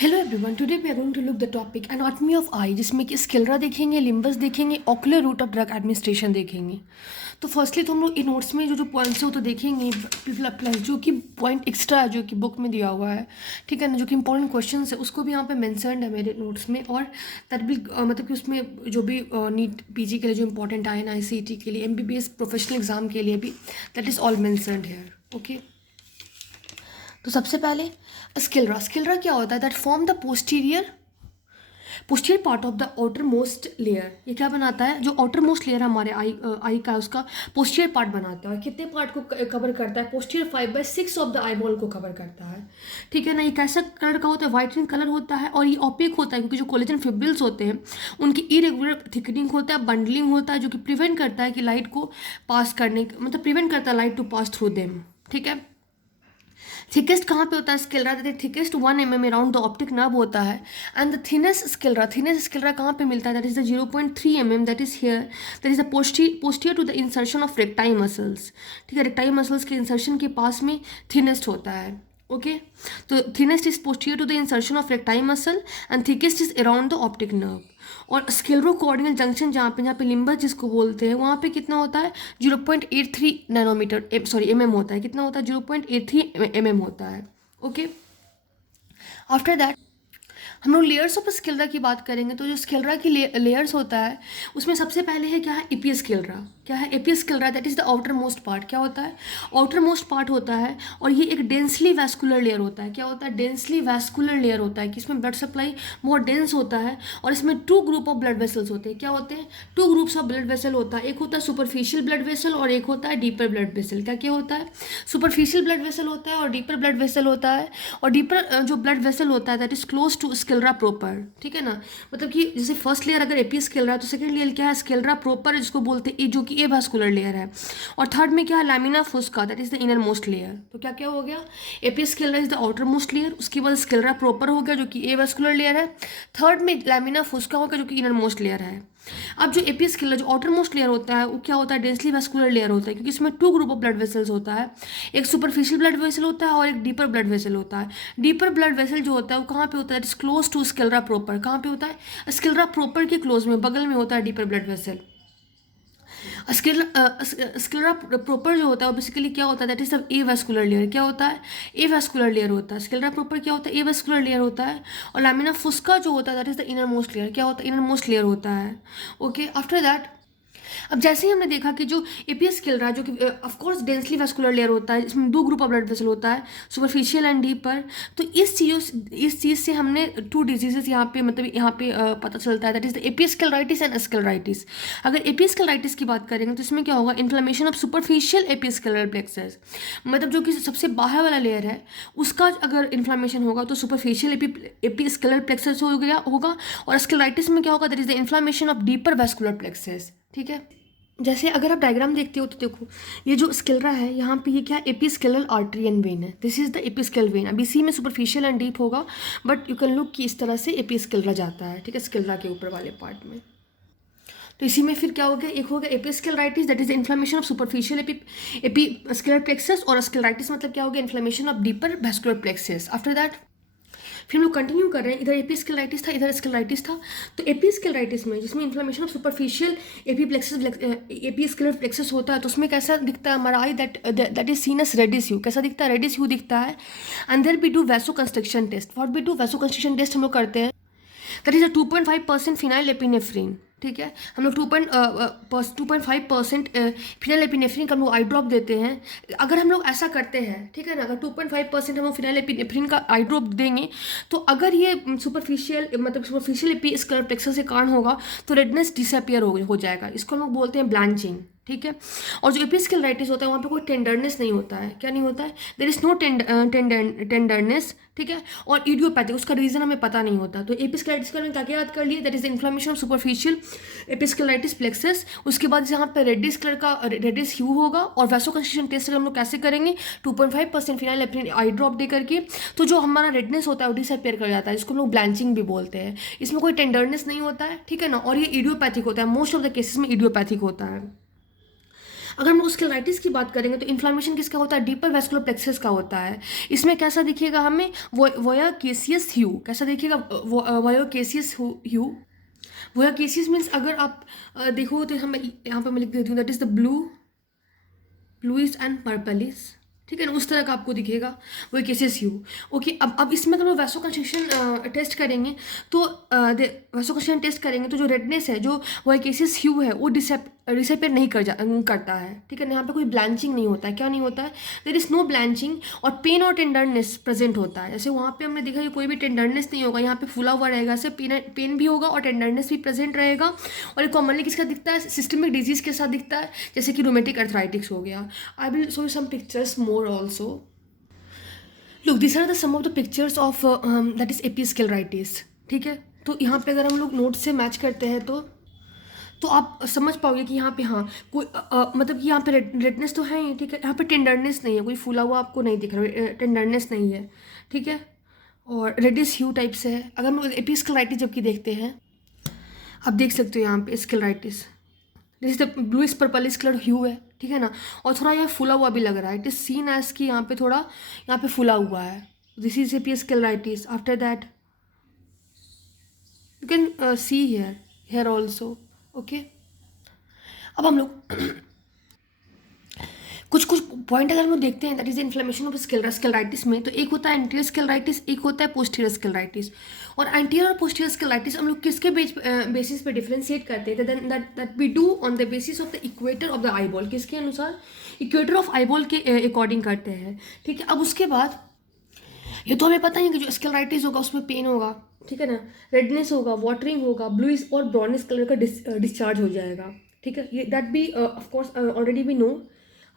Hello everyone, today we are going to look the topic anatomy of eye, जिसमें कि sclera देखेंगे, limbus देखेंगे, ocular route of drug administration देखेंगे। तो firstly तो हम लोग इन नोट्स में जो जो पॉइंट्स है वो तो देखेंगे, प्लस जो कि पॉइंट एक्स्ट्रा है जो कि बुक में दिया हुआ है, ठीक है ना, जो कि इंपॉर्टेंट क्वेश्चन है उसको भी यहाँ पे मेंशन्ड है मेरे नोट्स में। और दैट भी मतलब कि उसमें जो भी नीट पीजी के लिए जो इंपॉर्टेंट आए ना, आईसीटी के लिए, एमबीबीएस प्रोफेशनल एग्जाम के लिए भी, that is all mentioned here. Okay, तो सबसे पहले स्किलरा। स्किलरा क्या होता है? That form the posterior part of the outermost layer. ये क्या बनाता है? जो आउटर मोस्ट लेयर हमारे आई का, उसका पोस्टीरियर पार्ट बनाता है। और कितने पार्ट को कवर करता है? Posterior 5/6 of the eye ball को कवर करता है, ठीक है ना। ये कैसा कलर का होता है? वाइट इन कलर होता है, और ये ओपेक होता है क्योंकि जो कोलेजन फिब्रिल्स होते हैं उनकी इरेगुलर थिकनिंग होता है, बंडलिंग होता है, जो कि प्रिवेंट करता है कि लाइट को पास करने, मतलब प्रिवेंट करता है light to pass through them, ठीक है। थिकेस्ट कहाँ पे होता है? Sclera thickest 1 mm around the optic nerve होता है। एंड द थिनेस्ट स्किलरा कहाँ पे मिलता है? That is the 0.3 mm, that is here, that is the posterior to the insertion of recti muscles, ठीक है। रेक्टाई मसल्स के इंसर्शन के पास में थिनेस्ट होता है। ओके, तो thinnest is posterior to the insertion of recti muscle and thickest is around the optic nerve. और sclero corneal junction जहाँ पे लिम्बस जिसको बोलते हैं, वहाँ पे कितना होता है? 0.83 नैनोमीटर, सॉरी MM होता है। कितना होता है? 0.83 mm होता है। ओके, आफ्टर दैट हम लोग लेयर्स ऑफ स्किलरा की बात करेंगे। तो जो स्किलरा की लेयर्स होता है उसमें सबसे पहले है क्या है? Episclera. क्या है episclera? That is the outermost part. क्या होता है? आउटर मोस्ट पार्ट होता है, और ये एक डेंसली वैस्कुलर लेयर होता है। क्या होता है? डेंसली वैस्कुलर लेयर होता है कि इसमें ब्लड सप्लाई बहुत डेंस होता है। और इसमें 2 ग्रुप ऑफ ब्लड वेसल्स होते हैं। क्या होते हैं? 2 ग्रुप्स ऑफ ब्लड वेसल होता है। एक होता है सुपरफिशियल ब्लड वेसल और एक होता है डीपर ब्लड वेसल। क्या क्या होता है? सुपरफिशियल ब्लड वेसल होता है और डीपर ब्लड वेसल होता है। और डीपर जो ब्लड वेसल होता है that is close to sclera proper, ठीक है ना। मतलब कि जैसे फर्स्ट लेयर अगर एपी स्किलरा है तो सेकंड लेयर क्या है? स्किलरा प्रोपर, जिसको बोलते हैं जो कि ए वास्कुलर लेयर है। और थर्ड में क्या है? Lamina fusca, that is the innermost layer. तो क्या क्या हो गया? Episclera is the outermost layer, उसके बाद स्किलरा प्रोपर हो गया जो कि ए वास्कुलर लेयर है। थर्ड में लैमिना फुस्का हो गया जो कि इनर मोस्ट लेयर है। अब जो एपी स्किलरा जो आउटर मोस्ट लेयर होता है वो क्या होता है? डेंसली वैस्कुलर लेयर होता है, क्योंकि इसमें 2 ग्रुप ऑफ ब्लड वेसल्स होता है। एक सुपरफिशियल ब्लड वेसल होता है और एक डीपर ब्लड वेसल होता है। डीपर ब्लड वेसल जो होता है वो कहाँ पे होता है? It is close to sclera proper. कहाँ पे होता है? स्किलरा प्रोपर के क्लोज में, बगल में होता है डीपर ब्लड वेसल। स्किलरा प्रॉपर जो होता है बेसिकली क्या होता है? That is the A vascular layer. क्या होता है? ए वैस्कुलर लेयर होता है। स्किलरा प्रॉपर क्या होता है? ए वैस्कुलर लेयर होता है। और लैमिना फुस्का जो होता है that is the innermost layer. क्या होता है? इनर मोस्ट लेयर होता है। ओके, आफ्टर दैट अब जैसे ही हमने देखा कि जो एपीएस स्किलरा जो कि of course densely vascular layer होता है, इसमें 2 ग्रुप ऑफ ब्लड वेसल होता है, सुपरफिशियल एंड डीपर। तो इस चीज़ से हमने 2 डिजीजेस यहाँ पे, मतलब यहाँ पे पता चलता है, that is the APS स्क्लेराइटिस and स्क्लेराइटिस। अगर एपीएस स्क्लेराइटिस की बात करेंगे तो इसमें क्या होगा? Inflammation of superficial APS scleral plexus, मतलब जो कि सबसे बाहर वाला लेयर है उसका अगर इन्फ्लेमेशन होगा तो सुपरफिशियल एपी स्क्लेरल प्लेक्सस हो गया होगा। और स्क्लेराइटिस में क्या होगा? That is the inflammation of deeper vascular plexus, ठीक है। जैसे अगर आप डायग्राम देखते हो तो देखो, ये जो स्किलरा है यहाँ पे ये क्या? एपिस्केलल आर्टरी एंड वेन है। This is the episcleral vein. अब इसी में सुपरफिशियल एंड डीप होगा, बट यू कैन लुक कि इस तरह से एपिस्केलरा जाता है, ठीक है, स्किलरा के ऊपर वाले पार्ट में। तो इसी में फिर क्या हो गया? एक हो गया episcleritis, that is inflammation of superficial episcleral plexus, और स्केलराइटिस मतलब क्या हो गया? Inflammation of deeper vascular plexus. After that फिर हम लोग कंटिन्यू कर रहे हैं। इधर एपिस्केलराइटिस था, इधर स्केलराइटिस था। तो एपिस्केलराइटिस में जिसमें inflammation of superficial episcleral plexus होता है, तो उसमें कैसा दिखता है हमारा eye? That is seen as reddish hue. कैसा दिखता है? रेडिस ह्यू दिखता है। And there we do vasoconstriction test. What we do? Vasoconstriction test हम लोग करते हैं। That is a 2.5% phenyl epinephrine, ठीक है। हम लोग 2.5% फिनाइल एपिनेफ्रिन का हम लोग आई ड्रॉप देते हैं। अगर हम लोग ऐसा करते हैं, ठीक है ना, अगर 2.5% हम लोग फिनाइल एपिनेफ्रिन का आई ड्रॉप देंगे तो अगर ये सुपरफिशियल एपी स्क्लेरल प्लेक्सस के कारण होगा तो रेडनेस डिसअपियर हो जाएगा। इसको हम लोग बोलते हैं ब्लैंचिंग, ठीक है। और जो एपिस्केलराइटिस होता है वहाँ पे कोई टेंडरनेस नहीं होता है। क्या नहीं होता है? देयर इज नो टेंडरनेस, ठीक है। और इडियोपैथिक, उसका रीजन हमें पता नहीं होता। तो एपिस्केलराइटिस का क्या क्या याद कर लिए? That is the inflammation of superficial episcleritis plexus. उसके बाद यहाँ पे रेडिस कलर का रेडिस ह्यू होगा। और वैसोकंस्ट्रिक्शन टेस्ट हम लोग कैसे करेंगे? 2.5% फिनाइल एपिनेफ्रिन आई ड्रॉप दे करके। तो जो हमारा रेडनेस होता है वो डिसअपियर कर जाता है, जिसको हम लोग ब्लैंचिंग भी बोलते हैं। इसमें कोई टेंडरनेस नहीं होता है, ठीक है ना। और ये इडियोपैथिक होता है, मोस्ट ऑफ द केसेस में इडियोपैथिक होता है। अगर हम लोग स्क्लेराइटिस की बात करेंगे तो इन्फ्लामेशन किसका होता है, डीपर वेस्कुलर प्लेक्सस का होता है। इसमें कैसा दिखेगा हमें, वोया केसियस ह्यू, कैसा दिखेगा, वोया केसियस ह्यू। वोया केसियस मीन्स अगर आप देखो तो हम यहाँ पे मैं लिख देती हूँ, that is the bluish and purplish, ठीक है ना, उस तरह का आपको दिखेगा वो केसेस यू। ओके, अब इसमें अगर हम वैसो कंस्ट्रिक्शन टेस्ट करेंगे तो वैसो कंस्ट्रिक्शन टेस्ट करेंगे तो जो रेडनेस है, जो वो केसेस ह्यू है, वो डिसअपियर नहीं करता है, ठीक है ना। यहाँ पे कोई ब्लैंचिंग नहीं होता है, क्या नहीं होता है, देयर इज नो ब्लैंचिंग, और पेन और टेंडरनेस प्रेजेंट होता है। जैसे वहाँ पे हमने देखा कि कोई भी टेंडरनेस नहीं होगा, यहाँ पे फूला हुआ रहेगा, ऐसे पेन भी होगा और टेंडरनेस भी प्रेजेंट रहेगा। और ये कॉमनली किसका दिखता है, सिस्टमिक डिजीज के साथ दिखता है, जैसे कि रोमेटिक अर्थराइटिस हो गया। I will show you some pictures more also. Look, this are the some of the pictures of that is episcleritis, ठीक है। तो यहाँ पे अगर हम लोग नोट से मैच करते हैं तो आप समझ पाओगे कि यहाँ पे हाँ कोई मतलब कि यहाँ पे रेडनेस तो है ही, ठीक है। यहाँ पे टेंडरनेस नहीं है, कोई फूला हुआ आपको नहीं दिख रहा, टेंडरनेस नहीं है, ठीक है। और रेडिस ह्यू टाइप से है। अगर हम लोग एपिस्क्लेराइटिस जबकि देखते हैं, आप देख सकते हो यहाँ पे scleritis, this is the bluish purplish colour hue है, ठीक है ना। और थोड़ा यहाँ फूला हुआ भी लग रहा है, इट इज सीन एज कि यहाँ पे थोड़ा यहाँ पे फूला हुआ है। This is episcleritis. After that you can see here also, okay. अब हम लोग कुछ पॉइंट अगर हम लोग देखते हैं, दैट इज इन्फ्लेमेशन ऑफ स्क्लेराइटिस में, तो एक होता है एंटीरियर स्क्लेराइटिस, एक होता है पोस्टीरियर स्क्लेराइटिस। और एंटीरियर और पोस्टीरियर स्क्लेराइटिस हम लोग किसके बेसिस पे डिफरेंशिएट करते हैं, that we do on the basis of the equator of the eyeball, किसके अनुसार, इक्वेटर ऑफ आईबॉल के अकॉर्डिंग करते हैं, ठीक है। अब उसके बाद ये तो हमें पता ही है कि जो स्क्लेराइटिस होगा उसमें पेन होगा, ठीक है ना, रेडनेस होगा, वाटरिंग होगा, ब्लूइश और ब्राउनिश कलर का डिस्चार्ज हो जाएगा, ठीक है। ये दैट भी of course already we know.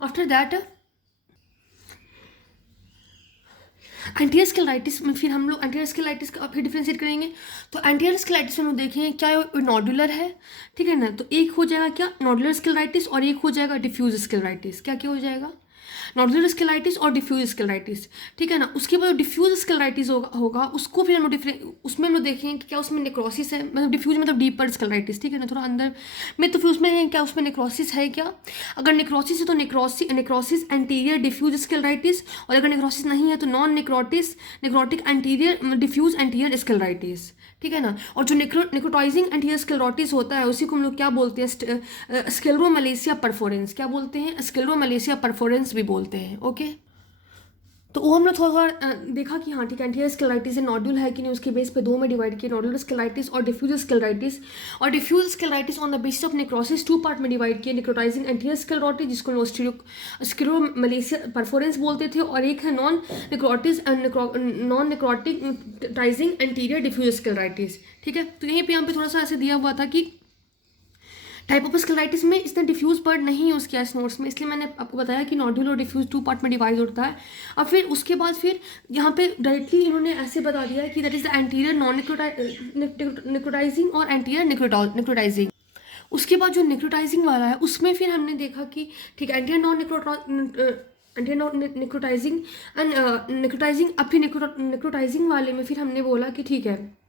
After that anterior scleritis में फिर हम लोग एंटीरियर स्क्लेराइटिस का फिर डिफ्रेंशिएट करेंगे। तो एंटीरियर स्क्लेराइटिस में हम लोग देखेंगे क्या नॉडुलर है, ठीक है ना। तो एक हो जाएगा क्या, नॉडुलर स्क्लेराइटिस, और एक हो जाएगा डिफ्यूज स्क्लेराइटिस। क्या क्या हो जाएगा, नॉडुलर स्क्लेराइटिस और डिफ्यूज स्क्लेराइटिस, ठीक है ना। उसके बाद डिफ्यूज स्क्लेराइटिस होगा उसको फिर हम लोग उसमें हम लोग देखेंगे कि क्या उसमें नेक्रोसिस है, मतलब डिफ्यूज मतलब डीपर स्क्लेराइटिस, ठीक है ना, थोड़ा अंदर में। तो फिर उसमें क्या उसमें नेक्रोसिस है क्या, अगर नेक्रोसिस है तो नेक्रोसिस एंटीरियर डिफ्यूज स्क्लेराइटिस, और अगर नेक्रोसिस नहीं है तो non necrotic anterior diffuse anterior scleritis, ठीक है ना। और जो नेक्रोटाइजिंग एंटीरियर स्क्लेरोटिस होता है उसी को हम लोग क्या बोलते हैं, स्क्लेरोमलेशिया परफोरेंस, क्या बोलते हैं, स्क्लेरोमलेशिया परफोरेंस भी बोलते हैं, ओके। तो वो हमने थोड़ा देखा कि हाँ ठीक है, एंटीरियर स्क्लेराइटिस नॉडुल है कि नहीं, उसके बेस पे दो में डिवाइड किया, नॉडुलर स्क्लेराइटिस और डिफ्यूज स्क्लेराइटिस। और diffuse scleritis on the basis of necrosis two part में डिवाइड किया, नेक्रोटाइजिंग एंटीरियर स्क्लेरोटिस जिसको स्क्लेरोमलेशिया परफोरेंस बोलते थे, और एक है non necrotic anterior diffuse scleritis, ठीक है। तो यहीं पे यहाँ पे थोड़ा सा ऐसे दिया हुआ था कि टाइप ऑफ स्क्लेराइटिस में इसने डिफ्यूज वर्ड नहीं यूज़ किया इस नोट्स में, इसलिए मैंने आपको बताया कि नॉड्यूल और डिफ्यूज टू पार्ट में डिवाइड होता है। अब फिर उसके बाद फिर यहाँ पे डायरेक्टली इन्होंने ऐसे बता दिया कि that is the anterior non necrotizing और एंटीरियर नेक्रोटाइजिंग। उसके बाद जो नेक्रोटाइजिंग वाला है उसमें फिर हमने देखा कि ठीक है, anterior non necrotizing and necrotizing. अब फिर नेक्रोटाइजिंग वाले में फिर हमने बोला कि ठीक है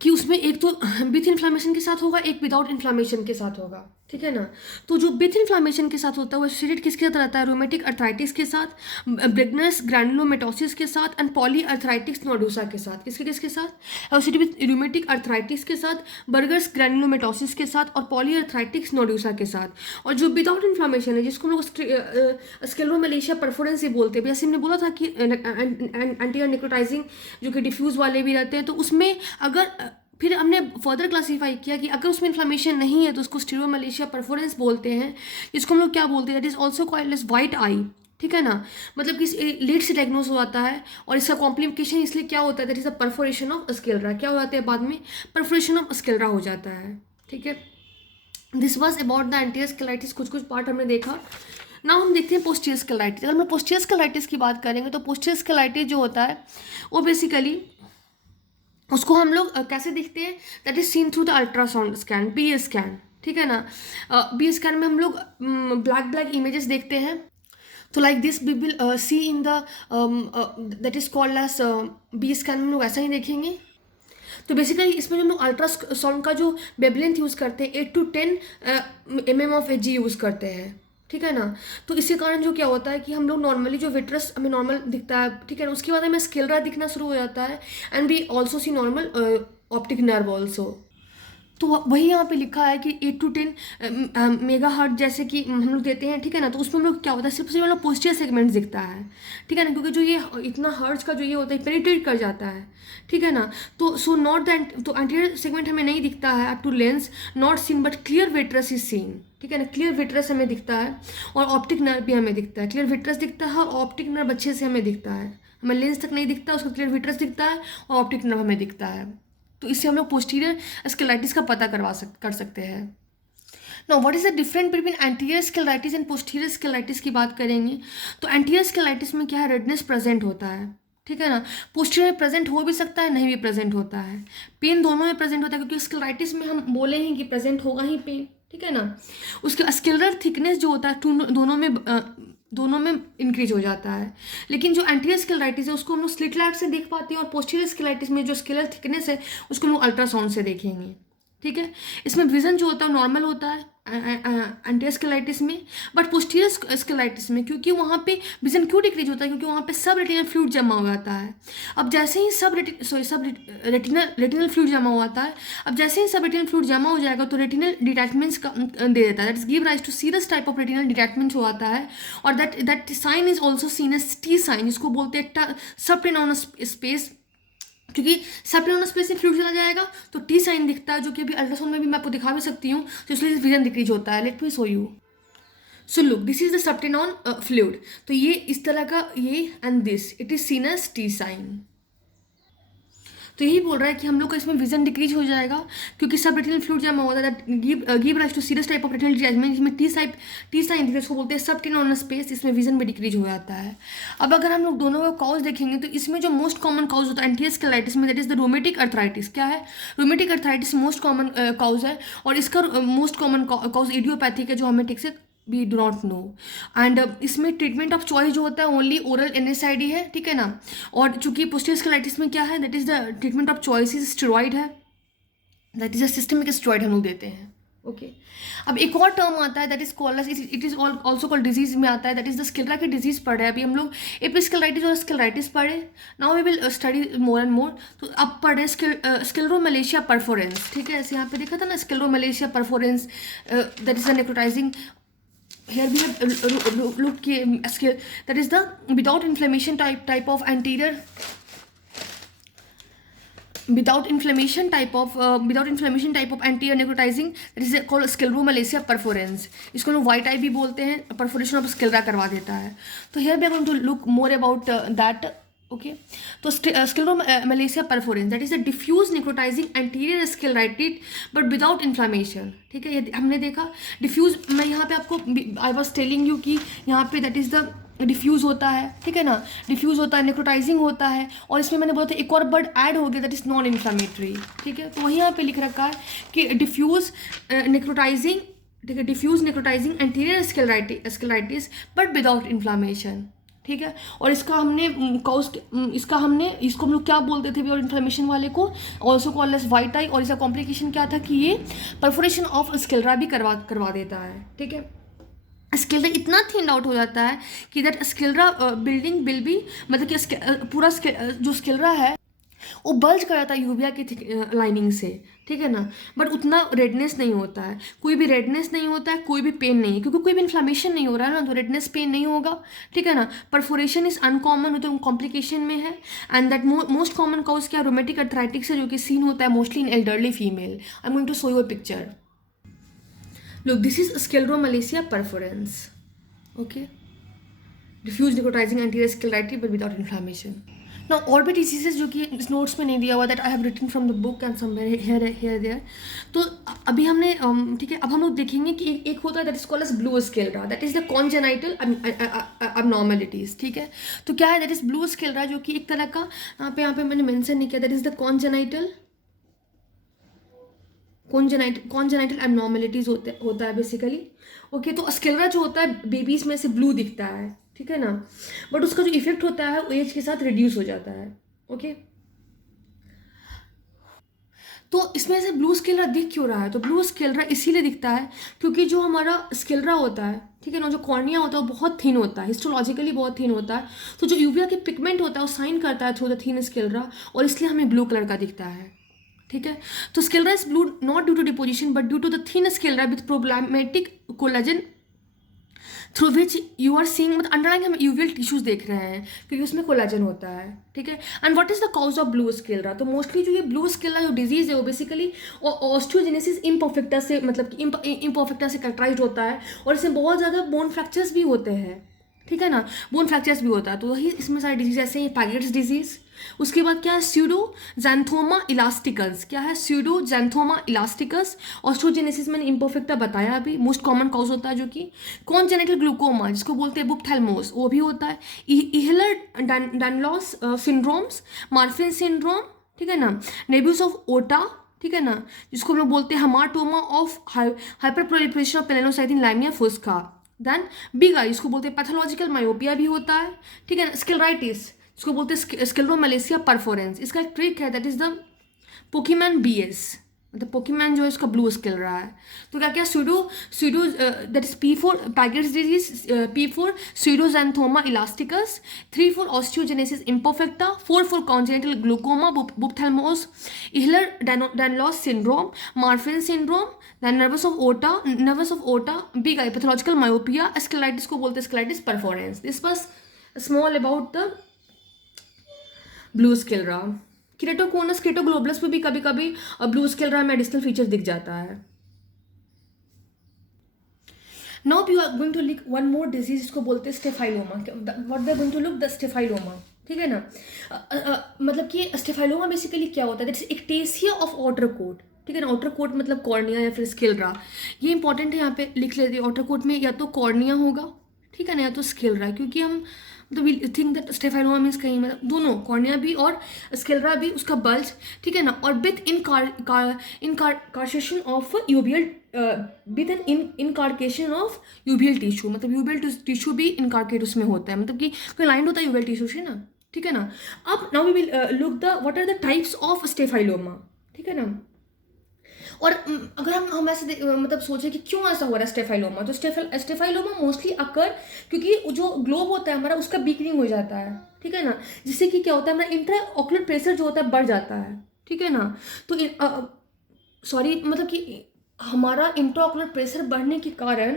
कि उसमें एक तो विथ इन्फ्लामेशन के साथ होगा, एक विदाउट इन्फ्लामेशन के साथ होगा, ठीक है ना। तो जो विथ इन्फ्लामेशन के साथ होता है वो एसोसिएटेड किसके साथ रहता है, रोमेटिक अर्थराइटिस के साथ, ब्रेगनस ग्रैनुलोमेटोसिस के साथ एंड पॉली अर्थराइटिस नोडोसा के साथ। किसके साथ, एसोसिएटेड विथ रोमेटिक अर्थराइटिस के साथ, बर्गर्स ग्रैनुलोमेटोसिस के साथ और पॉली अर्थराइटिस नोडोसा के साथ। और जो विदाउट इन्फ्लामेशन है जिसको हम लोग स्क्लेरोमलेशिया परफोरेंस बोलते हैं, जैसे हमने बोला था कि एंटीरियर नेक्रोटाइजिंग जो कि डिफ्यूज वाले भी रहते हैं, तो उसमें अगर फिर हमने फर्दर क्लासीफाई किया कि अगर उसमें इन्फ्लामेशन नहीं है तो उसको स्क्लेरोमलेशिया परफोरेंस बोलते हैं, जिसको हम लोग क्या बोलते हैं, that is also called as white eye, ठीक है ना। मतलब कि लेट से डायग्नोज हो जाता है और इसका कॉम्प्लिकेशन इसलिए क्या होता है, that is the perforation of sclera. क्या हो जाता है बाद में, परफोरेशन ऑफ स्क्लेरा हो जाता है, ठीक है। This was about the anterior स्क्लेराइटिस, कुछ पार्ट हमने देखा। ना हम देखते हैं पोस्टीरियर स्क्लेराइटिस। अगर हम पोस्टीरियर स्क्लेराइटिस की बात करेंगे तो पोस्टीरियर स्क्लेराइटिस जो होता है वो बेसिकली उसको हम लोग कैसे दिखते हैं, that is seen through the ultrasound scan, B scan, ठीक है ना। बी स्कैन में हम लोग ब्लैक इमेजेस देखते हैं। तो like this we will see in the that is called as B scan में हम लोग ऐसा ही देखेंगे। तो बेसिकली इसमें जो हम लोग अल्ट्रासाउंड का जो वेवलेंथ यूज़ करते हैं 8 to 10 of H G use करते हैं, ठीक है ना। तो इसके कारण जो क्या होता है कि हम लोग नॉर्मली जो विट्रस हमें नॉर्मल दिखता है, ठीक है ना, उसके बाद हमें स्क्लेरा दिखना शुरू हो जाता है and we also see normal optic nerve also. तो वही यहाँ पे लिखा है कि 8 to 10 मेगा हर्ट जैसे कि हम लोग देते हैं, ठीक है ना। तो उसमें हम लोग क्या होता है, सिर्फ हम लोग पोस्टीरियर सेगमेंट दिखता है, ठीक है ना, क्योंकि जो ये इतना हर्ट्ज का जो ये होता है पेनिट्रेट कर जाता है, ठीक है ना। तो सो नॉट दैट, तो एंटीरियर सेगमेंट हमें नहीं दिखता है up to lens not seen but clear vitreous is seen, ठीक है ना। क्लियर विट्रस हमें दिखता है और ऑप्टिक नर्व भी हमें दिखता है। क्लियर विट्रस दिखता है और ऑप्टिक नर्व अच्छे से हमें दिखता है, हमें लेंस तक नहीं दिखता, उसका क्लियर विट्रस दिखता है और ऑप्टिक नर्व हमें दिखता है। तो इससे हम लोग पोस्टीरियर स्क्लेराइटिस का पता कर सकते हैं। Now what is the difference between anterior स्क्लेराइटिस and posterior स्क्लेराइटिस की बात करेंगे तो एंटीरियर स्क्लेराइटिस में क्या है, रेडनेस प्रेजेंट होता है, ठीक है ना। पोस्टीरियर में प्रेजेंट हो भी सकता है, नहीं भी प्रेजेंट होता है। पेन दोनों में प्रेजेंट होता है, क्योंकि स्क्लेराइटिस में हम बोले हैं कि प्रेजेंट होगा ही पेन, ठीक है ना। उसके स्क्लेरल थिकनेस जो होता है दोनों में इंक्रीज हो जाता है। लेकिन जो एंटीरियर स्क्लेराइटिस है उसको हम लोग स्लिट लाइट से देख पाते हैं और पोस्टीरियर स्क्लेराइटिस में जो स्केलर थिकनेस है उसको हम लोग अल्ट्रासाउंड से देखेंगे, ठीक है। इसमें विजन जो होता है नॉर्मल होता है एंटीरियर स्क्लेराइटिस में, बट पोस्टीरियर स्क्लेराइटिस में क्योंकि वहाँ पे विजन क्यों डिक्रीज होता है, क्योंकि वहाँ पे सब रेटिनल फ्लूइड जमा हो जाता है। अब जैसे ही सब रेटिनल फ्लूइड जमा हो जाता है, अब जैसे ही सब रेटिनल फ्लूइड जमा हो जाएगा तो रेटिनल डिटैचमेंट्स का दे देता है, that is give rise to serious type of retinal detachments हो आता है। और that sign is also seen as T sign, इसको बोलते हैं सबटेनोनस स्पेस, क्योंकि सबटेनोनस स्पेस से फ्लूइड चला जाएगा तो टी साइन दिखता है, जो कि अभी अल्ट्रासाउंड में भी मैं आपको दिखा भी सकती हूँ, तो इसलिए विजन डिक्रीज होता है। Let me show you. So look, this is the subtenon fluid. तो ये इस तरह का ये and this it is seen as T sign. तो यही बोल रहा है कि हम लोग का इसमें विजन डिक्रीज हो जाएगा क्योंकि सब रेटिनल फ्लूइड जमा होता है, give rise to serious type of retinal detachment, जिसमें टी साइन इसको बोलते हैं सबटेनोनस स्पेस, इसमें विजन भी डिक्रीज हो जाता है। अब अगर हम लोग दोनों का कॉज देखेंगे तो इसमें जो मोस्ट कॉमन कॉज होता है एंटीरियर स्क्लेराइटिस में, that is the rheumatic arthritis. क्या है, rheumatic arthritis most common cause है और इसका मोस्ट कॉमन कॉज इडियोपैथिक है, जो हमें ठीक से we do not know. And इसमें ट्रीटमेंट ऑफ चॉइस जो होता है ओनली ओरल NSAID है, ठीक है ना। और चूंकि पोस्टीरियर स्क्लेराइटिस में क्या है, that is the treatment of choice is steroid है, that is a systemic steroid हम लोग देते हैं, ओके। अब एक और टर्म आता है that is called, it is also called disease में आता है, दैट इज द स्क्लेरा की डिजीज पढ़े। अभी हम लोग एपिस्क्लेराइटिस और स्क्लेराइटिस पढ़े, now we will study more and more. तो अब पढ़े स्क्लेरोमलेशिया परफोरेंस, ठीक है। ऐसे यहाँ पे देखा था ना, scleromalacia perforans, that is the necrotizing. Here we have looked skill, that is the without inflammation type of anterior without inflammation type of anterior necrotizing, that is called scleromalacia perforans। इसको लोग white eye भी बोलते हैं, perforation of sclera करवा देता है। तो here we are going to look more about that, okay. तो scleromalacia perforans that is the diffuse necrotizing anterior scleritis but without inflammation, ठीक है। ये हमने देखा डिफ्यूज, मैं यहाँ पे आपको आई वाज टेलिंग यू कि यहाँ पे दैट इज द डिफ्यूज होता है, ठीक है ना, डिफ्यूज होता है, निक्रोटाइजिंग होता है, और इसमें मैंने बोला था एक और वर्ड ऐड हो गया दैट इज नॉन इन्फ्लामेटरी, ठीक है। तो वही यहाँ पे लिख रखा है कि डिफ्यूज निक्रोटाइजिंग, ठीक है, diffuse necrotizing anterior scleritis but without inflammation, ठीक है। और इसको हम लोग क्या बोलते थे और इन्फ्लेमेशन वाले को ऑल्सो कॉल्ड एज वाइट आई। और इसका कॉम्प्लिकेशन क्या था कि ये परफोरेशन ऑफ स्क्लेरा भी करवा देता है, ठीक है। स्क्लेरा इतना थिन आउट हो जाता है कि that sclera building will be, मतलब कि पूरा जो स्क्लेरा है वो बल्ज कर जाता है यूविया की लाइनिंग से, ठीक है ना। बट उतना रेडनेस नहीं होता है, कोई भी रेडनेस नहीं होता है, कोई भी पेन नहीं है, क्योंकि कोई भी इन्फ्लामेशन नहीं हो रहा है ना, तो रेडनेस पेन नहीं होगा, ठीक है ना। परफोरेशन इज अनकॉमन, तो कॉम्प्लिकेशन में है। And that most common cause क्या, रोमेटिक अर्थराइटिस है, जो कि सीन होता है mostly in elderly female. I am going to show you a picture. Look, this is scleromalacia perforans, okay, diffuse necrotizing anterior scleritis but without inflammation. ना और भी diseases जो कि इस नोट्स में नहीं दिया हुआ, that I have written from the book and somewhere here there. तो अभी हमने ठीक है, अब हम लोग देखेंगे कि एक होता है that is called as blue sclera, that is the congenital abnormalities, ठीक है। तो क्या है, दैट इज ब्लू स्क्लेरा, जो कि एक तरह का यहाँ पे मैंने मेंशन नहीं किया, that is the congenital abnormalities होता है बेसिकली, ओके। तो स्क्लेरा जो होता है बेबीज में से ब्लू दिखता है, ठीक है ना, बट उसका जो इफेक्ट होता है वो एज के साथ रिड्यूस हो जाता है, ओके। तो इसमें से ब्लू स्केलरा दिख क्यों रहा है? तो ब्लू स्केलरा इसीलिए दिखता है क्योंकि जो हमारा स्केलरा होता है, ठीक है ना, जो कॉर्निया होता है वो बहुत थिन होता है, हिस्टोलॉजिकली बहुत थिन होता है। तो जो यूविया के पिगमेंट होता है वो साइन करता है थ्रू द थिन स्केलरा, और इसलिए हमें ब्लू कलर का दिखता है, ठीक है। तो sclera is blue not due to deposition but due to the thin sclera with problematic collagen through which you are seeing, मतलब अंडरलाइन हम यूवियल टिश्यूज देख रहे हैं क्योंकि उसमें कोलाजन होता है, ठीक है। And what is the cause of blue sclera? तो मोस्टली जो ये ब्लू स्केलरा जो डिजीज है वो बेसिकली ऑस्टियोजेनेसिस इम्परफेक्टा से, मतलब कि इम्परफेक्टा से कैरेक्टराइज होता है, और इसमें बहुत ज़्यादा बोन फ्रैक्चर्स भी होते हैं, ठीक है ना, बोन फ्रैक्चर्स भी होता है। तो वही इसमें सारे डिजीज ऐसे हैं, पैगेट्स डिजीज। उसके बाद क्या है, स्यूडोजैंथोमा इलास्टिकस। क्या है? स्यूडोजैंथोमा इलास्टिकस। ऑस्ट्रोजेनेसिस मैंने इम्परफेक्टा बताया अभी, मोस्ट कॉमन कॉज होता है जो कि कॉन्जेनिटल ग्लूकोमा, जिसको बोलते हैं बुप्थेल्मोस, वो भी होता है। इहलर डैनलॉस सिंड्रोम्स, मार्फिन सिंड्रोम, ठीक है ना, नेब्यूस ऑफ ओटा, ठीक है ना, जिसको हम लोग बोलते हैं hamartoma of hyperproliferation of पेलेनोसाइटिन lamina fusca. Then big eye, इसको बोलते हैं पैथोलॉजिकल मायोपिया भी होता है, ठीक है ना। स्क्लेराइटिस, इसको बोलते हैं स्क्लेरोमलेशिया परफोरेंस। इसका एक ट्रिक है, दैट इज द पोकीमैन BS, मतलब पोकीमैन जो है उसका ब्लू स्केल रहा है। तो क्या क्या pseudo that is P4 Paget's disease, P4 pseudoxanthoma elasticum, 3 for osteogenesis imperfecta, 4 for congenital glaucoma buphthalmos, Ehlers Danlos syndrome, Marfan syndrome, then nevus of Ota, big eye, pathological myopia, scleritis को बोलते हैं scleritis perforans. This was small about the blue sclera. Keratoconus keratoglobus में भी कभी कभी blue sclera में additional features दिख जाता है। Now you are going to look one more disease, इसको बोलते हैं staphyloma. What they are going to look the staphyloma, ठीक है ना। मतलब कि स्टेफाइलोमा बेसिकली क्या होता है, that is ectasia of outer coat, ठीक है ना। आउटर कोट मतलब कॉर्निया या फिर स्केलरा, ये इंपॉर्टेंट है, यहाँ पे लिख लेते हैं। आउटर कोट में या तो कॉर्निया होगा, ठीक है ना, या तो स्केलरा, क्योंकि हम मतलब वी थिंक दैट स्टेफाइलोमा मीन्स कहीं मतलब दोनों, कॉर्निया भी और स्केलरा भी, उसका बल्ज, ठीक है ना, और with incarceration of uveal, with an incarceration of uveal tissue, मतलब यूबियल टिश्यू भी इनकार्केट उसमें होता है, मतलब कि कोई लाइन होता है यूबियल टिश्यू से ना, ठीक है ना। अब now we will look the what are the types of staphyloma, ठीक है ना। और अगर हम ऐसे मतलब सोचें कि क्यों ऐसा हो रहा है स्टेफाइलोमा, तो स्टेफाइलोमा मोस्टली अकर क्योंकि जो ग्लोब होता है हमारा उसका वीकनिंग हो जाता है, ठीक है ना, जिससे कि क्या होता है, हमारा इंट्रा ऑक्यूलर प्रेशर जो होता है बढ़ जाता है, ठीक है ना। तो सॉरी मतलब कि हमारा इंट्रा ऑक्यूलर प्रेशर बढ़ने के कारण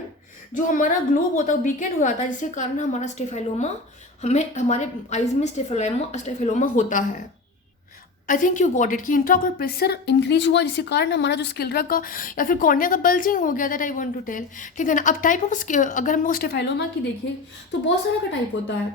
जो हमारा ग्लोब होता है वीकेंड हो जाता है, जिसके कारण हमारा स्टेफाइलोमा, हमें हमारे आइज में स्टेफाइलोमा होता है। I think you got it कि इंट्राऑक्यूलर प्रेशर इंक्रीज हुआ, जिसके कारण हमारा जो स्केलरा का या फिर कॉर्निया का बल्जिंग हो गया, that I want to tell, ठीक है ना। अब टाइप ऑफ अगर हम लोग स्टेफाइलोमा की देखें तो बहुत सारा का टाइप होता है,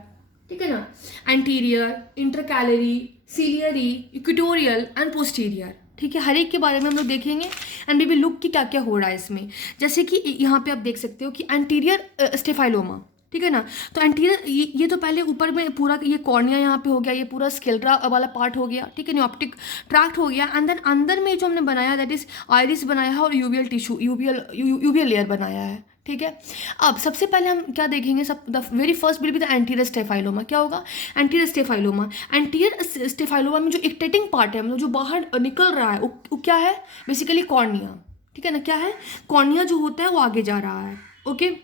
ठीक है ना। Anterior, intercalary, ciliary, equatorial and posterior, ठीक है। हर एक के बारे में हम लोग देखेंगे एंड वी विल लुक कि क्या क्या हो रहा है इसमें। जैसे कि यहाँ पे आप देख सकते हो कि एंटीरियर स्टेफाइलोमा, ठीक है ना। तो एंटीरियर ये तो पहले ऊपर में पूरा ये कॉर्निया यहाँ पे हो गया, ये पूरा स्केलरा वाला पार्ट हो गया, ठीक है ना, ऑप्टिक ट्रैक्ट हो गया, एंड देन अंदर में जो हमने बनाया दैट इज आइरिस बनाया है और यूवियल टिश्यू, यूवियल लेयर बनाया है, ठीक है। अब सबसे पहले हम क्या देखेंगे, सब the very first will be the anterior staphyloma. क्या होगा? एंटीरियर स्टेफाइलोमा। एंटीरियर स्टेफाइलोमा में जो इक्टेटिंग पार्ट है, मतलब जो बाहर निकल रहा है, वो क्या है? बेसिकली कॉर्निया, ठीक है ना। क्या है? कॉर्निया जो होता है वो आगे जा रहा है, ओके।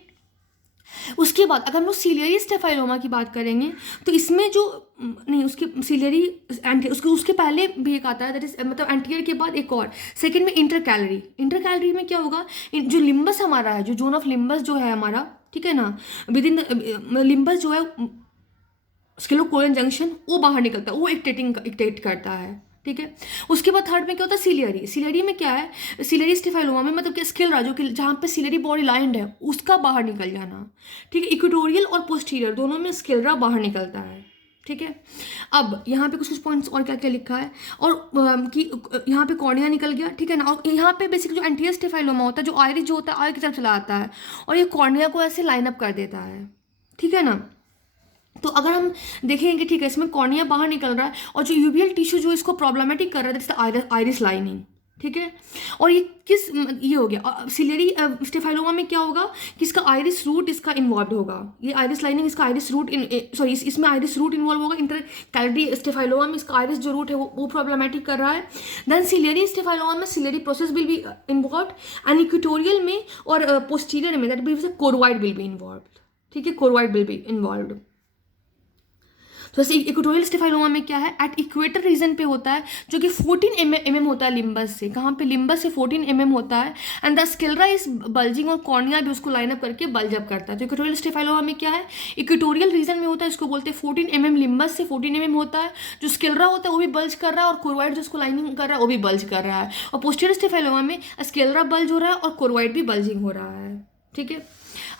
उसके बाद अगर हम लोग सीलियरी स्टेफाइलोमा की बात करेंगे तो इसमें जो नहीं, उसके सीलियरी उसके पहले भी एक आता है, दैट इज मतलब एंटीरियर के बाद एक और, सेकंड में इंटरकैलरी में क्या होगा, जो लिम्बस हमारा है, जो जोन ऑफ लिम्बस जो है हमारा, ठीक है ना, विद इन लिम्बस जो है स्केलोकोलन जंक्शन वो बाहर निकलता है, वो एक्टेट करता है, ठीक है। उसके बाद थर्ड में क्या होता है? सीलियरी में क्या है? सीलियरी स्टेफाइलोमा में मतलब कि स्केलरा जो कि जहाँ पे सीलियरी बॉडी लाइंड है उसका बाहर निकल जाना, ठीक है। इक्वेटोरियल और पोस्टीरियर दोनों में स्केलरा बाहर निकलता है, ठीक है। अब यहाँ पे कुछ पॉइंट्स और क्या क्या लिखा है, और कि यहाँ पे कॉर्निया निकल गया, ठीक है ना। और यहाँ पे बेसिकली जो एंटीरियर स्टेफाइलोमा होता है, जो आइरिस जो होता है आगे की तरफ चला आता है और ये कॉर्निया को ऐसे लाइन अप कर देता है, ठीक है ना। तो अगर हम देखेंगे, ठीक है, इसमें कॉर्निया बाहर निकल रहा है और जो यूवियल टिश्यू जो इसको प्रॉब्लमेटिक कर रहा है दैट्स द आइरिस लाइनिंग, ठीक है। और ये किस ये हो गया सिलियरी स्टेफाइलोमा में क्या होगा कि इसका आइरिस रूट इसका इन्वॉल्व होगा, ये आइरिस लाइनिंग इसका आइरिस रूट सॉरी इसमें आइरिस रूट इन्वॉल्व होगा। इंटर कैलरी स्टेफाइलोमा में इसका आइरिस जो रूट है वो प्रॉब्लमेटिक कर रहा है। देन सिलियरी स्टेफाइलोमा में ciliary process will be involve and equatorial में और पोस्टीरियर में that means choroid will be involve, ठीक है, कोरोइड विल बी इन्वॉल्व। तो जैसे इक्वेटोरियल स्टेफाइलोमा में क्या है, एट इक्वेटर रीजन पे होता है जो कि 14 mm होता है लिम्बस से, कहाँ पे लिम्बस से 14 mm होता है and the sclera is bulging और कॉर्निया भी उसको लाइन अप करके बल्ज अप करता है। तो इक्वेटोरियल स्टेफाइलोमा में क्या है, इक्वेटोरियल रीजन में होता है, इसको बोलते हैं 14 mm लिम्बस से 14 mm होता है, जो स्केलरा होता है वो भी बल्ज कर रहा है और कोरोइड जो उसको लाइनिंग कर रहा है वो भी बल्ज कर रहा है। और पोस्टीरियर स्टेफाइलोमा में स्केलरा बल्ज हो रहा है और कोरोइड भी बल्जिंग हो रहा है, ठीक है।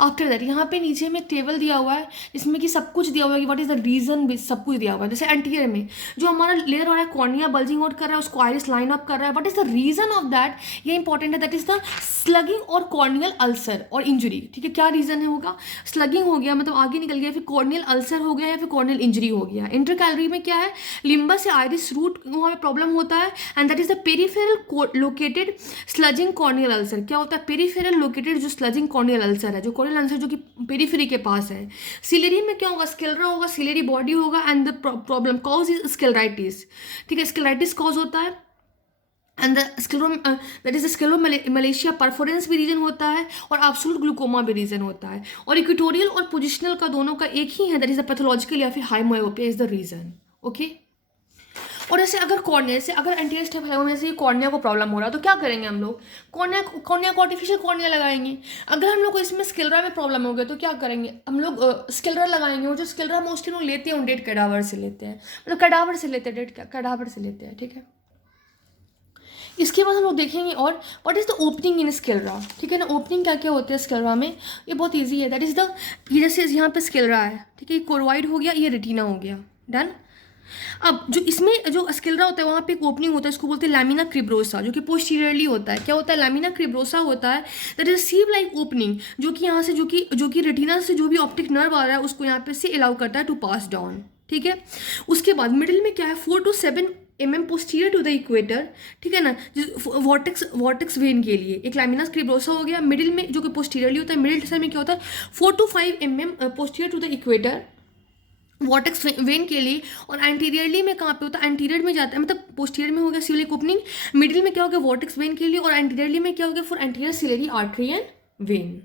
आफ्टर दैट यहाँ पे नीचे में एक टेबल दिया हुआ है जिसमें कि सब कुछ दिया हुआ है कि व्हाट इज द रीजन, सब कुछ दिया हुआ है। जैसे एंटीरियर में जो हमारा लेयर हो रहा है कॉर्निया बल्जिंग आउट कर रहा है, उसको आइरिस लाइन अप कर रहा है, what is the reason of that, ये इंपॉर्टेंट है, दैट इज द स्लगिंग और कॉर्नियल अल्सर और इंजरी, ठीक है। क्या रीजन है होगा, स्लगिंग हो गया मतलब आगे निकल गया, फिर कॉर्नियल अल्सर हो गया या फिर कॉर्नियल इंजरी हो गया। इंटर कैलरी में क्या है, लिम्बस से आइरिस रूट वहाँ पे प्रॉब्लम होता है and that is the peripheral located sludging corneal ulcer. क्या होता है, पेरिफेरल लोकेटेड जो स्लजिंग कॉर्नियल अल्सर है, जो कॉर्नियल अल्सर जो कि पेरिफेरी के पास है। सिलेरी में क्या होगा, स्केलरा होगा, सिलेरी बॉडी होगा and the problem cause is scleritis, ठीक है, स्केलराइटिस कॉज होता है and the sclero that is scleromalacia perforans भी रीजन होता है और एब्सोल्यूट ग्लूकोमा भी रीजन होता है। और इक्वेटोरियल और पोजिशनल का दोनों का एक ही है, दैट इज द पैथोलॉजिकल या फिर high myopia is the reason, okay. और ऐसे अगर कॉर्निया से अगर एंटीरियर स्टेफाइलोमा में से ये कॉर्निया को प्रॉब्लम हो रहा है तो क्या करेंगे हम लोग, कॉर्निया को आर्टिफिशियल कॉर्निया लगाएंगे। अगर हम लोग को इसमें स्केलरा में प्रॉब्लम हो गया तो क्या करेंगे, हम लोग स्केलरा लगाएंगे। और जो स्केलरा मोस्टली लोग लेते हैं डेड कैडावर से लेते हैं, मतलब कैडावर से लेते हैं, डेड कैडावर से लेते हैं, ठीक है। इसके बाद हम लोग देखेंगे और what is the opening in sclera, ठीक है ना। ओपनिंग क्या क्या होते हैं स्केलरा में, ये बहुत ईजी है, दैट इज द जैसे यहाँ पे स्केलरा है, ठीक है, ये कोरोइड हो गया, ये रेटिना हो गया, डन। अब जो इसमें जो स्केलरा होता है वहाँ पे एक ओपनिंग होता है, इसको बोलते हैं लैमिना क्रिब्रोसा, जो कि पोस्टीरियरली होता है। क्या होता है, लैमिना क्रिब्रोसा होता है, दैट इज सीव लाइक ओपनिंग, जो कि यहाँ से जो कि रेटिना से जो भी ऑप्टिक नर्व आ रहा है उसको यहाँ पे से अलाउ करता है टू पास डाउन, ठीक है। उसके बाद मिडिल में क्या है, 4 to 7 mm posterior to the equator, ठीक है ना, वॉर्टेक्स वेन के लिए एक लैमिना क्रिब्रोसा हो गया। मिडिल में जो कि पोस्टीरियरली होता है, मिडिल साइड में क्या होता है 4 to 5 mm posterior to the equator vortex vein के लिए। और एंटीरियरली में कहाँ पे होता है, एंटीरियर में जाता है, मतलब पोस्टीरियर में हो गया सिलिक ओपनिंग, मिडिल में क्या हो गया वॉर्टेक्स वेन के लिए, और एंटीरियरली में क्या हो गया for anterior ciliary artery and vein,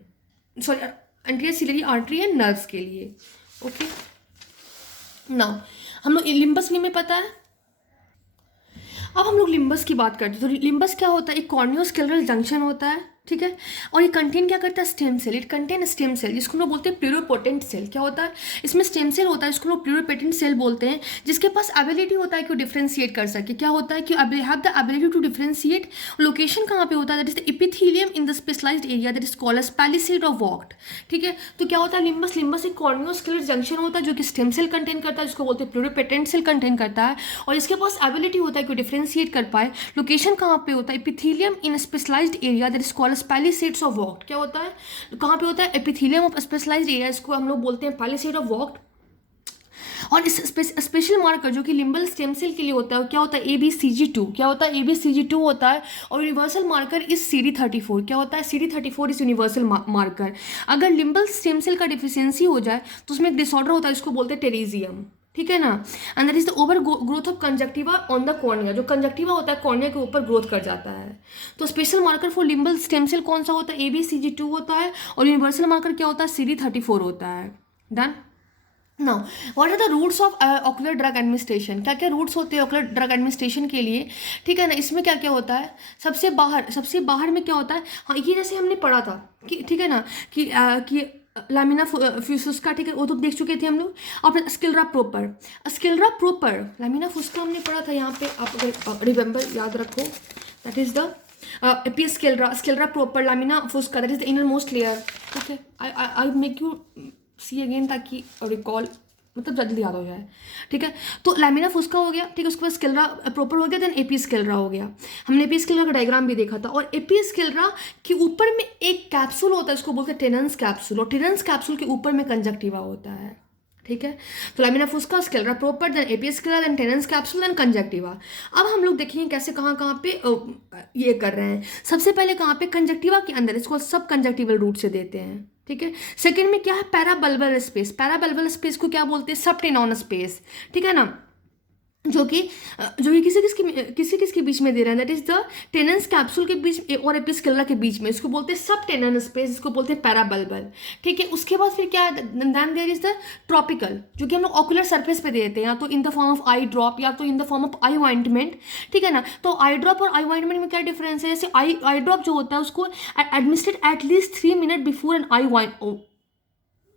sorry anterior ciliary artery and nerves के लिए, ओके। नाउ हम लोग लिम्बस में पता है। अब हम लोग लिम्बस की बात करते हैं। तो लिम्बस क्या होता है, एक कॉर्नियोस्केलरल जंक्शन होता है, ठीक है। और ये कंटेन क्या करता है, stem cell, it contain stem cell, जिसको लोग बोलते हैं प्लूरोपोटेंट सेल। क्या होता है, इसमें स्टेम सेल होता है, इसको लोग प्लूरोपोटेंट सेल बोलते हैं, जिसके पास एबिलिटी होता है कि वो डिफ्रेंशिएट कर सके। क्या होता है कि have the ability to differentiate. Location कहाँ पे होता है, that is the epithelium in the specialised area that is called as palisade of Vogt, ठीक है। तो क्या होता है लिम्बस एक कॉर्नियोस्केलर जंक्शन होता है जो कि स्टेम सेल कंटेन करता है, जिसको बोलते हैं प्लूरोपोटेंट सेल कंटेन करता है, और इसके पास एबिलिटी होता है कि डिफ्रेंशिएट कर पाए। लोकेशन कहाँ पे होता है, epithelium in specialised area that is called as palisades of Vogt. क्या होता है, कहाँ पे होता है, एपिथेलियम ऑफ स्पेशलाइज्ड एरिया, इसको हम लोग बोलते हैं पैलिसेड ऑफ वॉक्ट। और इस स्पेशल मार्कर जो कि लिम्बल स्टेम सेल के लिए होता है, क्या होता है ABCG2। क्या होता है ABCG2 होता है। और यूनिवर्सल मार्कर इज CD34। क्या होता है CD34 इज यूनिवर्सल मार्कर। अगर लिम्बल स्टेम सेल का डिफिशियंसी हो जाए तो उसमें एक डिसऑर्डर होता है, इसको बोलते हैं टेरिजियम, ठीक है ना। And that is the over growth of conjunctiva on the cornea, जो कंजक्टिवा होता है कॉर्निया के ऊपर ग्रोथ कर जाता है। तो special marker for limbal stem cell कौन सा होता है, ABCG2 होता है। और यूनिवर्सल मार्कर क्या होता है, CD34 होता है, done. Now what are the routes of ocular drug administration, क्या क्या रूट्स होते हैं ऑक्यूलर ड्रग एडमिनिस्ट्रेशन के लिए, ठीक है ना। इसमें क्या क्या होता है, सबसे बाहर में क्या होता है, हाँ ये जैसे हमने पढ़ा था कि, ठीक है ना, कि लैमिना फ्यूसका, ठीक है, वो तो देख चुके थे हम लोग। और स्केलरा प्रोपर लैमिना फुस्का हमने पढ़ा था यहाँ पे, आप अगर रिमेंबर याद रखो, that is the episclera proper lamina fusca, that is the innermost layer, ठीक है। I make you see again ताकि रिकॉल मतलब जल्दी याद हो जाए, ठीक है। तो लैमिना फुस्का हो गया, ठीक है, उसके बाद स्केलरा प्रॉपर हो गया, देन एपी स्केलरा हो गया। हमने एपी स्केलरा का डायग्राम भी देखा था। और एपी स्केलरा के ऊपर में एक कैप्सूल होता है, उसको बोलते हैं टेनन्स कैप्सूल, और टेनन्स कैप्सूल के ऊपर में कंजक्टिवा होता है, ठीक है। तो lamina fusca, sclera proper, then episclera, then Tenon's capsule, then conjunctiva. अब हम लोग देखेंगे कैसे कहाँ कहाँ पे ये कर रहे हैं। सबसे पहले कहाँ पे, कंजक्टिवा के अंदर, इसको सब कंजक्टिवल रूट से देते हैं, ठीक है। सेकंड में क्या है, पैराबल्बल स्पेस। पैराबल्बल स्पेस को क्या बोलते हैं, सबटेनॉन स्पेस, ठीक है ना, जो कि किसी किसके बीच में दे रहा है, दैट इज द टेनस कैप्सूल के बीच और एपिस्केलरा के बीच में, इसको बोलते हैं सब टेनन स्पेस, इसको बोलते हैं पैराबल्बल, ठीक है। उसके बाद फिर क्या है, then there is the topical, जो कि हम लोग ऑकुलर सरफेस पे देते हैं, या तो in the form of I drop या तो in the form of I ointment, ठीक है ना। तो आई ड्रॉप और आई ऑइंटमेंट में क्या डिफरेंस है, जैसे आई ड्रॉप जो होता है उसको administrate at least 3 minute before N आई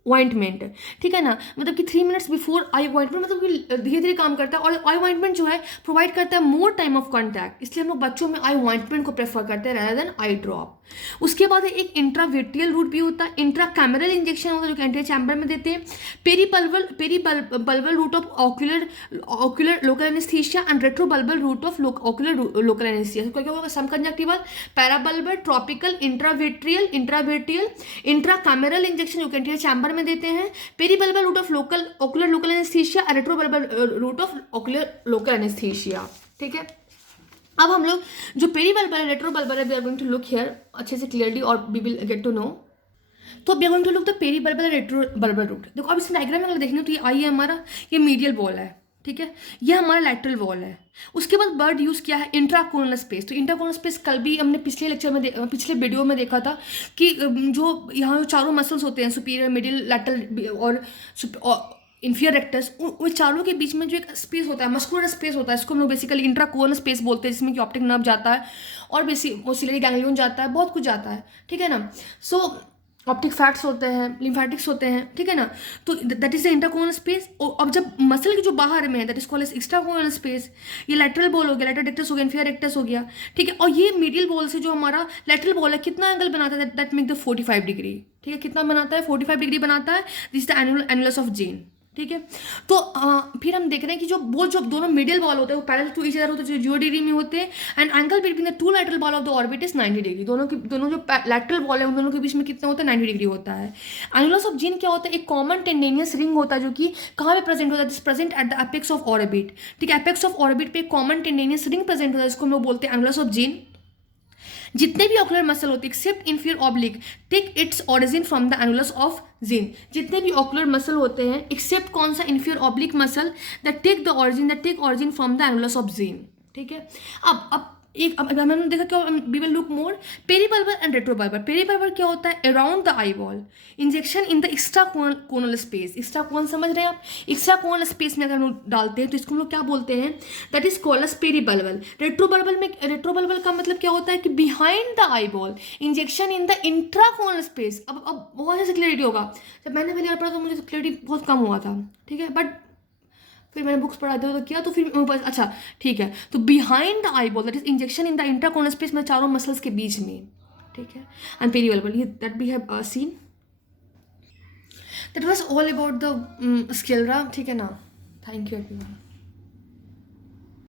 ऑइंटमेंट, ठीक है ना, मतलब कि 3 मिनट्स बिफोर आई ऑइंटमेंट, मतलब कि धीरे धीरे काम करता है। और आई ऑइंटमेंट जो है प्रोवाइड करता है मोर टाइम ऑफ कॉन्टैक्ट, इसलिए हम लोग बच्चों में आई ऑइंटमेंट को प्रेफर करते हैं rather देन आई ड्रॉप। उसके बाद एक इंट्रावेट्रियल रूट भी होता है, इंट्राकैमरल इंजेक्शन होता है जो कि एंटीरियर चैम्बर में देते हैं, peribulbar route of ocular local anaesthesia and retrobulbar route of ocular local anaesthesia. क्या होगा, सम कंजक्टिवल, पैराबल्बल, ट्रॉपिकल, इंट्रावेट्रियल, इंट्राकैमरल इंजेक्शन जो कि एंटीरियर चैम्बर में देते हैं, peribulbar route of ocular local anaesthesia, retrobulbar route of ocular local anaesthesia, ठीक है। अब हम लोग जो peribulbar retrobulbar we are going to look here अच्छे से क्लियरली और we will get to know. तो we are going to look the peribulbar retrobulbar route. देखो अब इस डायग्राम में अगर देखेंगे तो ये आई है हमारा, ये मीडियल वॉल है, ठीक है, ये हमारा लैटरल वॉल है। उसके बाद वर्ड यूज किया है इंट्राकोनल स्पेस। तो इंट्राकोनल स्पेस कल भी हमने पिछले लेक्चर में पिछले वीडियो में देखा था कि जो यहाँ चारों मसल्स होते हैं, सुपीरियर, मिडिल, लैटरल और इन्फीरियर रेक्टस, उन चारों के बीच में जो एक स्पेस होता है, मस्कुलर स्पेस होता है, इसको हम लोग बेसिकली इंट्राकोनल स्पेस बोलते हैं, जिसमें कि ऑप्टिक नर्व जाता है और सिलेरी गैंग्लियन जाता है, बहुत कुछ जाता है, ठीक है ना। सो ऑप्टिक फैट्स होते हैं, लिम्फेटिक्स होते हैं, ठीक है ना। तो that is the intraconal space. अब जब मसल के जो बाहर में है दैट इज कॉल्ड एक्स्ट्राकोनल स्पेस। ये लैटरल बॉल हो गया, लैटरल रेक्टस हो गया, इन्फीरियर रेक्टस हो गया, ठीक है। और ये मिडिल बॉल से जो हमारा लैटरल बॉल है कितना एंगल बनाता है, दैट मेक द 45 डिग्री, ठीक है। कितना बनाता है, 45 डिग्री बनाता है। This is the annulus of Zinn, ठीक है। तो फिर हम देख रहे हैं कि जो दोनों मिडिल बॉल होते हैं वो पैरेलल टू ईच अदर होते हैं, जो 0 डिग्री में होते हैं, and angle between the two lateral ball of the orbit is 90 degree. दोनों जो लैटरल बॉल है उन दोनों के बीच में कितना होता है, 90 डिग्री होता है। एनुलस ऑफ जीन क्या होता है, एक कॉमन टेंडेनियस रिंग होता है जो कि कहाँ पे प्रेजेंट होता है, this present at the apex of orbit, ठीक है। एपेक्स ऑफ ऑर्बिट पे एक कॉमन टेंडेनियस रिंग प्रेजेंट होता है, इसको हम लोग बोलते हैं एनुलस ऑफ जीन। जितने भी ऑक्यूलर मसल होते हैं except inferior oblique take its origin from the annulus of Zinn. जितने भी ऑक्यूलर मसल होते हैं एक्सेप्ट कौन सा, inferior oblique muscle, that take origin from the annulus of Zinn, ठीक है। अब हमने देखा क्या, we will look more peribulbar and retrobulbar. Peribulbar क्या होता है, around the eye wall, injection in the extraconal space. Extraconal समझ रहे हैं आप, एक्स्ट्राकोनल स्पेस में अगर हम लोग डालते हैं तो इसको हम लोग क्या बोलते हैं, that is called as peribulbar. Retrobulbar का मतलब क्या होता है कि behind the eye wall, injection in the intraconal space. अब बहुत ऐसे क्लियरिटी होगा, जब मैंने पहली बार पढ़ा तो मुझे क्लियरिटी बहुत कम हुआ था, ठीक है। बट फिर मैंने बुक्स पढ़ा तो किया तो फिर अच्छा ठीक है। तो behind the eyeball that is injection in the intraconal space में, चारों मसल्स के बीच में, ठीक है। एंड पेरीबल्बल, ये that we have seen, that was all about the sclera, ठीक है ना। Thank you everyone.